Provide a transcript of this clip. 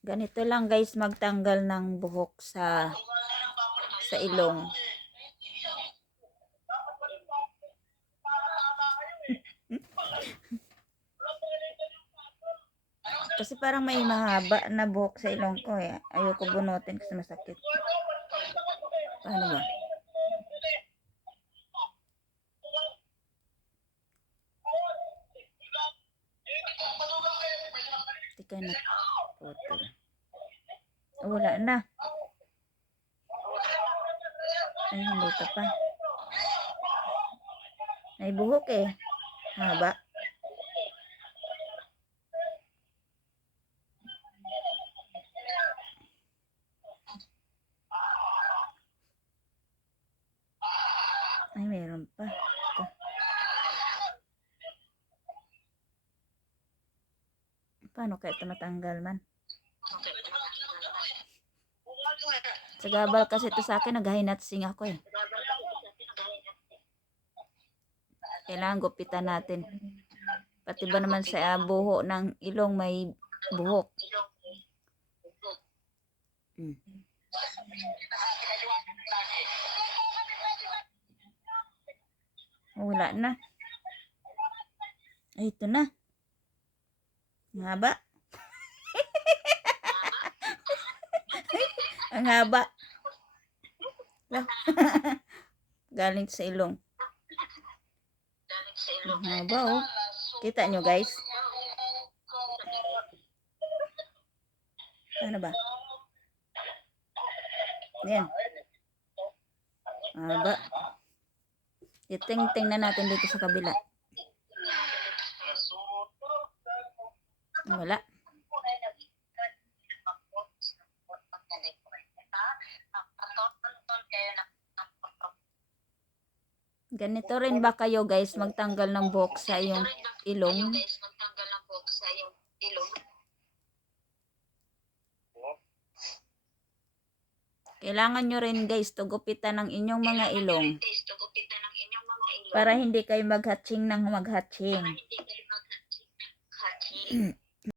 Ganito lang guys magtanggal ng buhok sa sa ilong. Kasi parang may mahaba na buhok sa ilong ko eh. Ayoko bunutin kasi masakit. Paano ba? Tika na. Wala na. Ay, hindi pa. May buhok eh. Haba. Ay, meron pa. Ito. Paano kaya ito matanggal man? Sa gabal kasi ito sa akin, naghahinatsing ako eh. Kailangan gupitan natin. Pati ba naman sa ah, buho ng ilong may buhok. Mm. Oh, Wala na. Ay, ito na. Ang haba. Ang haba. Galing sa ilong. Ang haba oh. Kita nyo guys. Ano ba? Yan. Ang haba. Iting-ting na natin dito sa kabila. Wala. Ganito rin ba kayo guys magtanggal ng buhok sa iyong ilong? guys, magtanggal ng buhok sa iyong ilong. Kailangan nyo rin guys tugupitan ng inyong mga ilong ng para hindi kayo maghatching ng maghatching. Para hindi kayo mag-hatching.